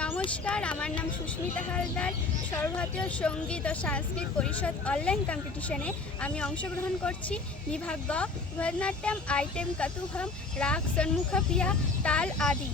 নমস্কার, আমার নাম সুস্মিতা হালদার। সর্বভারতীয় সঙ্গীত ও সাংস্কৃতিক পরিষদ অনলাইন কম্পিটিশনে আমি অংশগ্রহণ করছি। বিভাগ গ, ভরতনাট্যম, আইটেম কতুহম, রাগ ষণ্মুখপ্রিয়া, তাল আদি।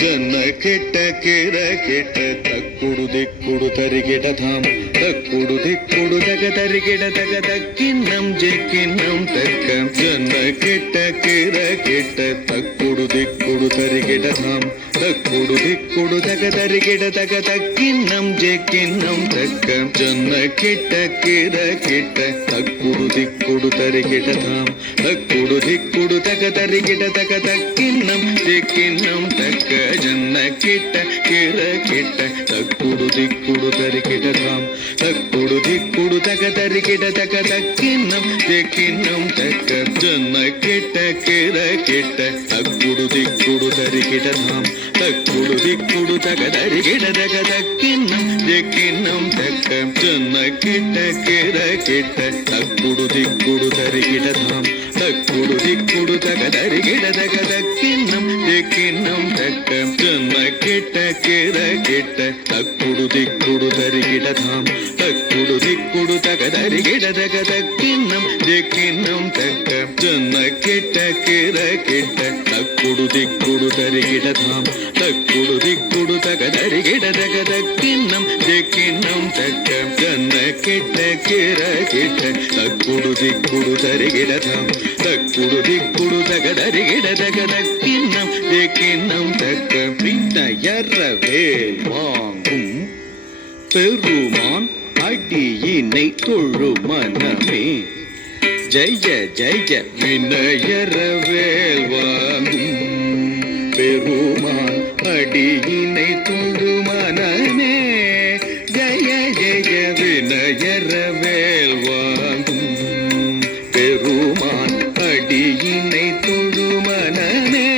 ಜನ ಕೆಟ್ಟ ಕೆರ ಕೆಟ್ಟ ತಕ್ಕುಡು ದಿಕ್ಕುಡು ತರಿಗೆಡ ಧಾಮ ತಕ್ಕುಡು ದಿಕ್ಕುಡು ತಗ ತರಿಗೆಡ ತಗ ತಕ್ಕಿನ್ನಂ ಜೆಕ್ಕಿನ್ನಂ ತಕ್ಕ ಜನ ಕೆಟ್ಟ ಕೆರ ಕೆಟ್ಟ ತಕ್ಕುಡು ದಿಕ್ಕುಡು ತರಿಗೆಡ ಧಾಮ ತಕ್ಕುಡು ದಿಕ್ಕುಡು ತಗ ತರಿಗೆಡ ತಗ ತಕ್ಕಿನ್ನಂ ಜೆಕ್ಕಿನ್ನಂ ತಕ್ಕ ಜನ ಕೆಟ್ಟ ಕೆರ ಕೆಟ್ಟ ತಕ್ಕುಡು ದಿಕ್ಕುಡು ತರಿಗೆಡ ಧಾಮ ತಕ್ಕುಡು ದಿಕ್ಕುಡು ತಗ ತರಿಗೆಡ ತಗ ತಕ್ಕಿನ್ನಂ ಜೆಕ್ಕಿನ್ನಂ ತಕ್ಕ ಜನ್ನ ಕೆಟ್ಟ ಕೆರ ಕೆಟ್ಟ ತಕ್ಕುಡು ದಿಕ್ಕುಡು ತರಿಕೆಟ ಧಾಮ್ ತಕ್ಕುಡು ದಿಕ್ಕುಡು ತಗ ತರಿಕೆಟ ತಕ ತಕ್ಕಿನ್ನಂ ಜೆಕ್ಕಿನ್ನಂ ತಕ್ಕ ಜನ್ನ ಕೆಟ್ಟ ಕೆರ ಕೆಟ್ಟ ತಕ್ಕುಡು ದಿಕ್ಕುಡು ತರಿಕೆಟ ಧಾಮ್ ತಕ್ಕುಡು ದಿಕ್ಕುಡು ತಗ ತರಿಕೆಟ ತಕ ತಕ್ಕಿನ್ನಂ ಜೆಕ್ಕಿನ್ನಂ ತಕ್ಕ ಜನ್ನ ಕೆಟ್ಟ ಕೆರ ಕೆಟ್ಟ ತಕ್ಕುಡು ದಿಕ್ಕುಡು ತರಿಕೆಟ ಧಾಮ್ ತಕ್ಕುಡು ದಿಕ್ಕುಡು ತಗ ತರಿಕೆಟ ತಕ ತಕ್ಕಿನ್ನಂ ಜೆಕ್ಕಿನ್ನಂ ತಕ್ಕ ಜನ್ನ ಕೆಟ್ಟ ಕೆರ ಕೆಟ್ಟ ತಕ್ಕುಡು ದಿಕ್ಕುಡು ತರಿಗಿಡ ಧಾಮ್ ತಕ್ಕುಡು ದಿಕ್ಕುಡು ತಗ ತರಿಗಿಡ ತಗ ತಕ್ಕಿನ್ನಂ ಜೆಕ್ಕಿನ್ನಂ ತಕ್ಕ ಜನ್ನ ಕೆಟ್ಟ ಕೆರ ಕೆಟ್ಟ ತಕ್ಕುಡು ದಿಕ್ಕುಡು ತರಿಗಿಡ ಧಾಮ್ ತಕ್ಕುಡು ದಿಕ್ಕುಡು ತಗ ತರಿಗಿಡ ತಗ ತಕ್ಕಿನ್ನಂ ಜೆಕ್ಕಿನ್ನಂ ತಕ್ಕ ಜನ್ನ ಕೆಟ್ಟ ಕೆರ ಕೆಟ್ಟ ತಕ್ಕುಡು ದಿಕ್ಕುಡು ತರಿಗಿಡ ಧಾಮ್ ತಕ್ಕುಡು ದಿಕ್ಕುಡು ತಗ ತರಿಗಿಡ ತಗ ತಕ್ಕಿನ್ನಂ ಜೆಕ್ಕಿನ್ನಂ தக்க பின்னையறவேல் வாங்கும் பெருமான் அடியினை தொழு மனமே ஜெய ஜெய வினயறவேல் வாங்கும் பெருமான் அடியினை தொழு மனமே ஜெய ஜெய வினயறவேல் வாங்கும் பெருமான் அடியினை தொழு மனமே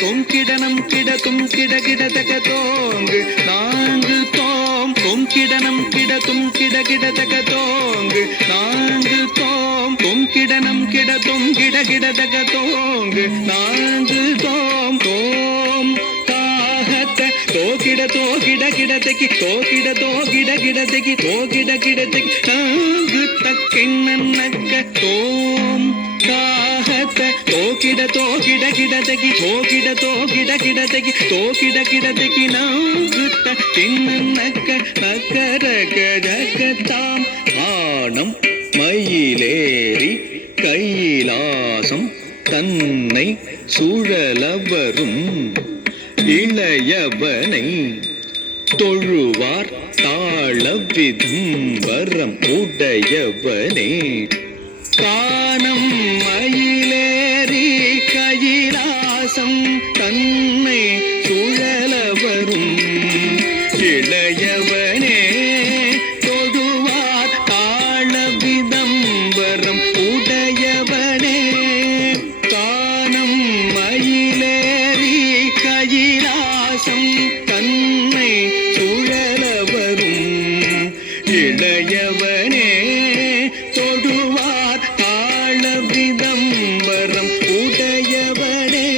தொம் கிடனம் கிடத்தும் கிட கிட தக தோங்கு நான்கு தோம் தொம் கிடனம் கிடத்தும் கிட கிட தக தோங்கு நான்கு தோம் தொம் கிடனம் கிடத்தும் கிட கிட தக தோங்கு நான்கு தோம் தோம் தாகத்த தோகிட தோகிட கிடதகி தோகிட தோகிட கிடதகி தோகிட கிடதகி நான்கு தக்கிண்ணக்க தோம் தாகத்த தோகிட தோகிட கிடதகி தோகிட தோகிட கிடதகி தோகிட கிடதகி நாங்குத்த தின்னக்க நக்கரக ஜகத்தாம் ஆணம் மயிலேறி கையிலாசம் தன்னை சுழலவரும் இளையவனை தொழுவார் தாழ விதம்பரம் உடையவனே கானம் மயிலேறி கையிலாசம் தன்னை சுழலவரும் இளையவனே தொழுவார் தாழ விதம்பரம் உடையவனே கானம் மயிலேறி கையிலாசம் தன்னை சுழலவரும் இளையவனே தொழுவார் தாழ விதம்பரம் உடையவனே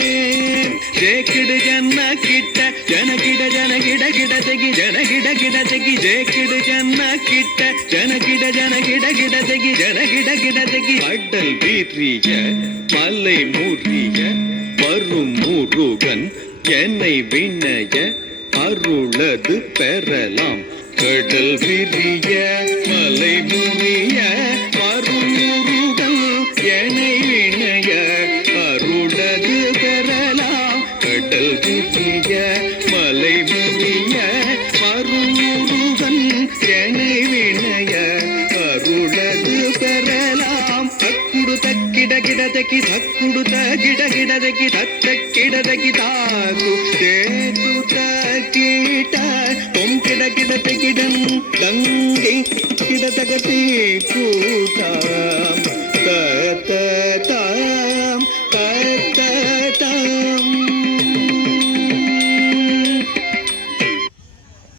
ஜேக்கிடு ஜன்ன கிட்ட ஜனகிட ஜனகிட கிடதகி ஜனகிட கிடதகி ஜேக்கிடு ஜன்ன கிட்ட ஜனகிட ஜனகிட கிடதகி ஜனகிட கிடதகி அடல் வீரிய மலை முறிய வரும் முருகன் என்னை விண்ணய அருளது பெறலாம் கடல் விரிய மலை முறிய வரும் முருகன் என்னை விண்ணய அருளது பெறலாம் கடல் விரிய மலை முறிய வரும் முருகன் என்னை விண்ணய அருளது பெறலாம் தக்குடு தக்கிட கிடதகி தக்குடு தகிட கிடதகி தத்த கிடதகி தாக்கு தேக்கு தக்கிட்ட தொம் கிட கிடத்தை கிடன் கங்கை கிடதகத்தே கூட்டாம்